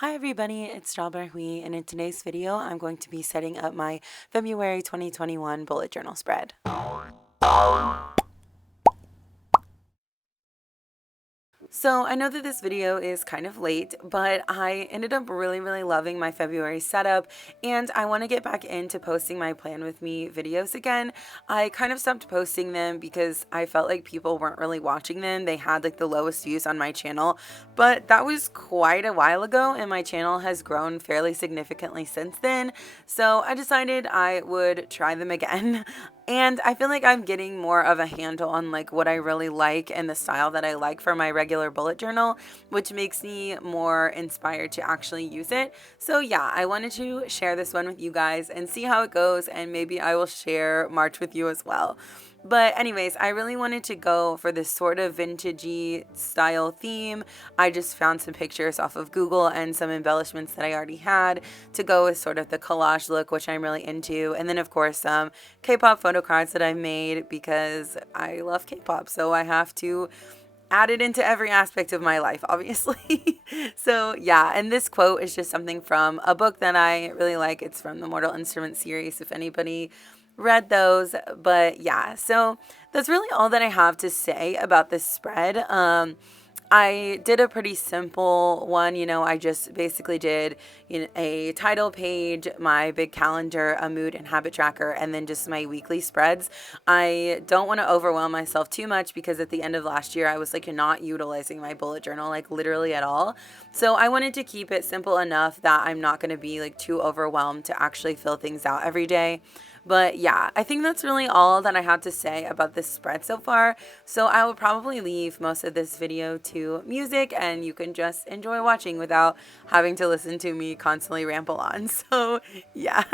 Hi everybody, it's Strawberry Hui, and in today's video, I'm going to be setting up my February 2021 bullet journal spread. So I know that this video is kind of late, but I ended up really loving my February setup, and I want to get back into posting my Plan With Me videos again. I kind of stopped posting them because I felt like people weren't really watching them. They had like the lowest views on my channel, but that was quite a while ago, and my channel has grown fairly significantly since then. So I decided I would try them again. And I feel like I'm getting more of a handle on like what I really like and the style that I like for my regular bullet journal, which makes me more inspired to actually use it. So yeah, I wanted to share this one with you guys and see how it goes, and maybe I will share March with you as well. But anyways, I really wanted to go for this sort of vintagey style theme. I just found some pictures off of Google and some embellishments that I already had to go with sort of the collage look, which I'm really into. And then of course some K-pop photo cards that I've made because I love K-pop, so I have to add it into every aspect of my life, obviously. So yeah, and this quote is just something from a book that I really like. It's from the Mortal Instruments series, if anybody read those. But yeah, so that's really all that I have to say about this spread. I did a pretty simple one. I just basically did a title page, my big calendar, a mood and habit tracker, and then just my weekly spreads. I don't want to overwhelm myself too much because at the end of last year, I was like not utilizing my bullet journal like literally at all. So I wanted to keep it simple enough that I'm not going to be like too overwhelmed to actually fill things out every day. But yeah, I think that's really all that I have to say about this spread so far. So I will probably leave most of this video to music, and you can just enjoy watching without having to listen to me constantly ramble on. So yeah.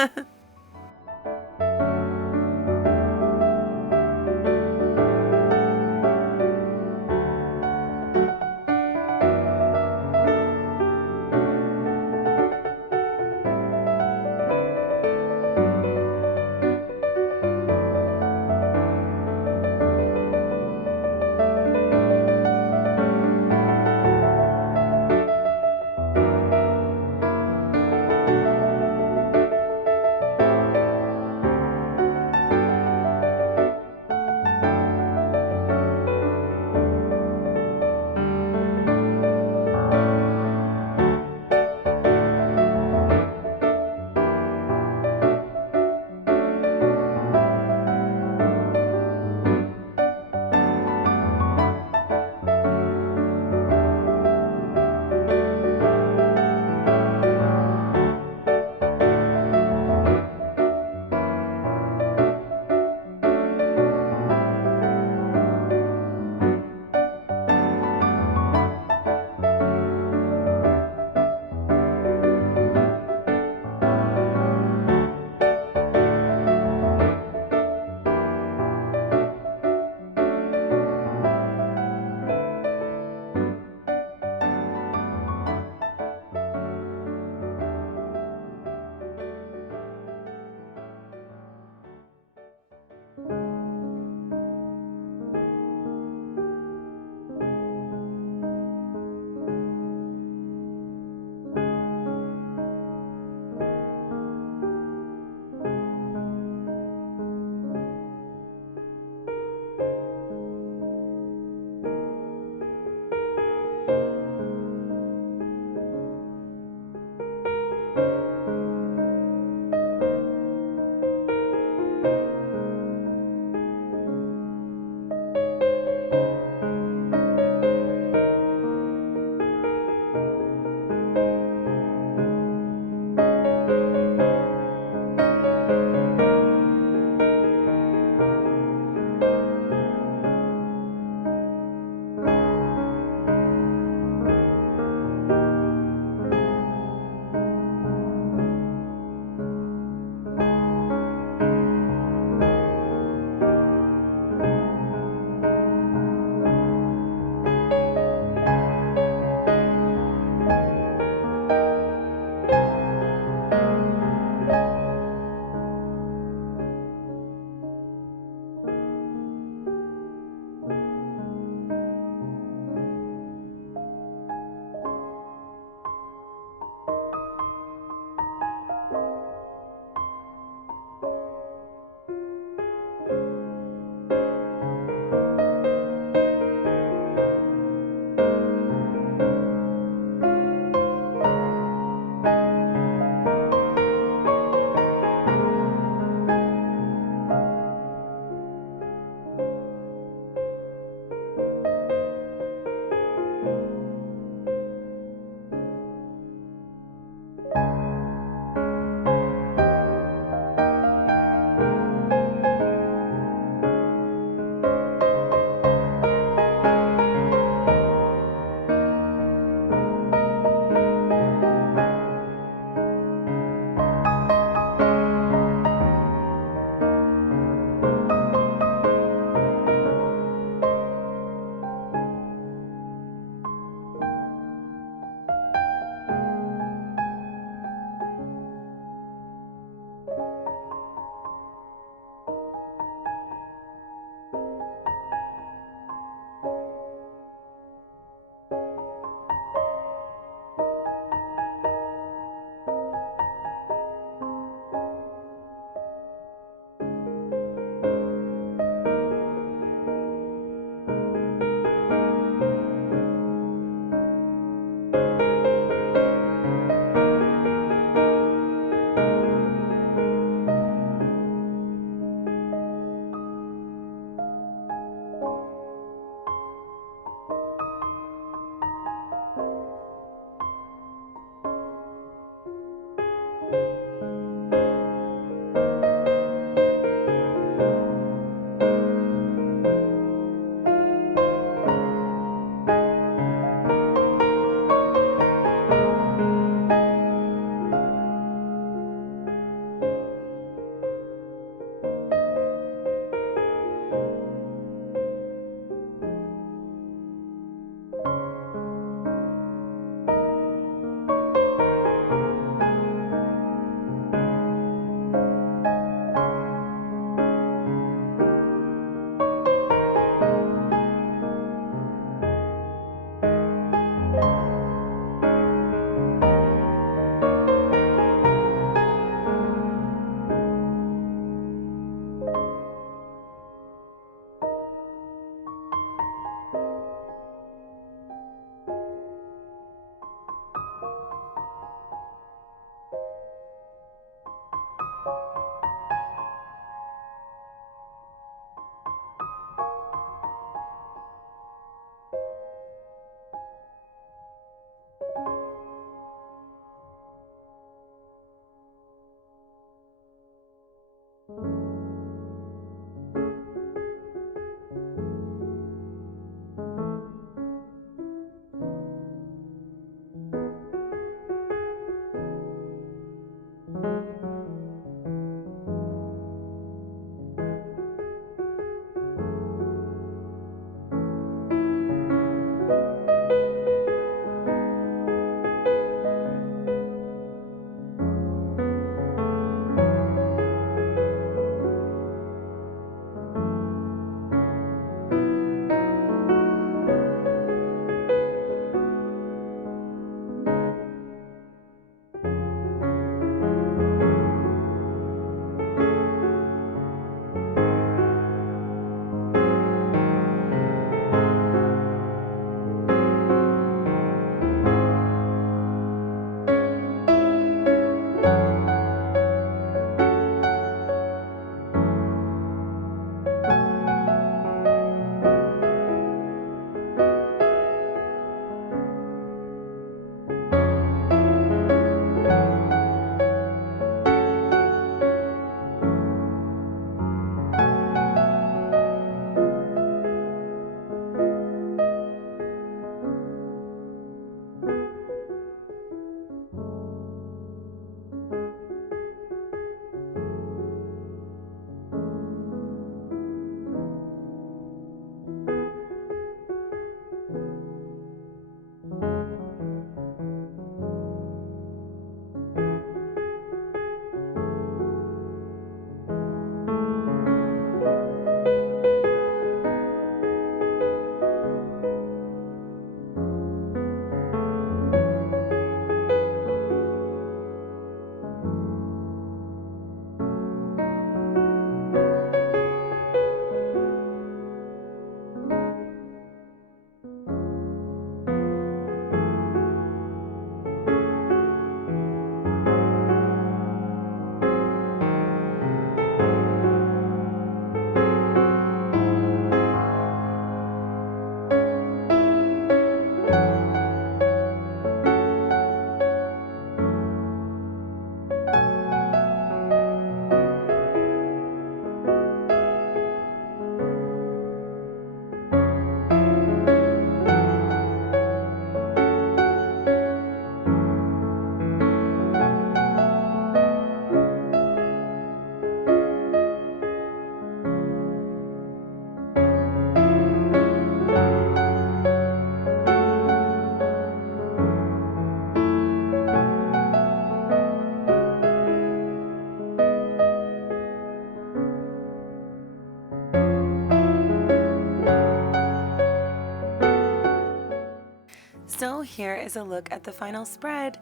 here is a look at the final spread.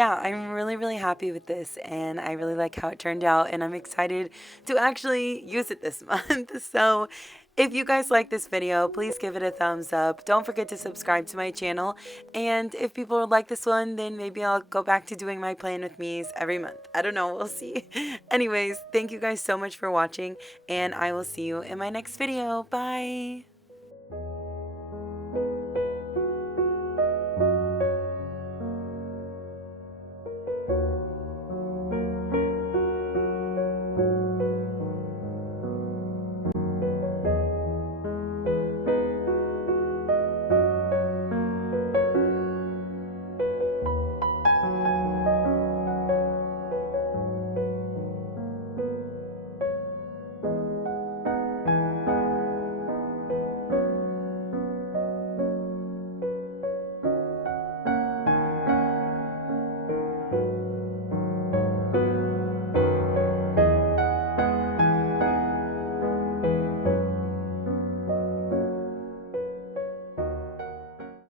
Yeah, I'm really, really happy with this, and I really like how it turned out, and I'm excited to actually use it this month. So if you guys like this video, please give it a thumbs up. Don't forget to subscribe to my channel, and if people would like this one, then maybe I'll go back to doing my plan with me's every month. I don't know, we'll see. Anyways, thank you guys so much for watching, and I will see you in my next video. Bye!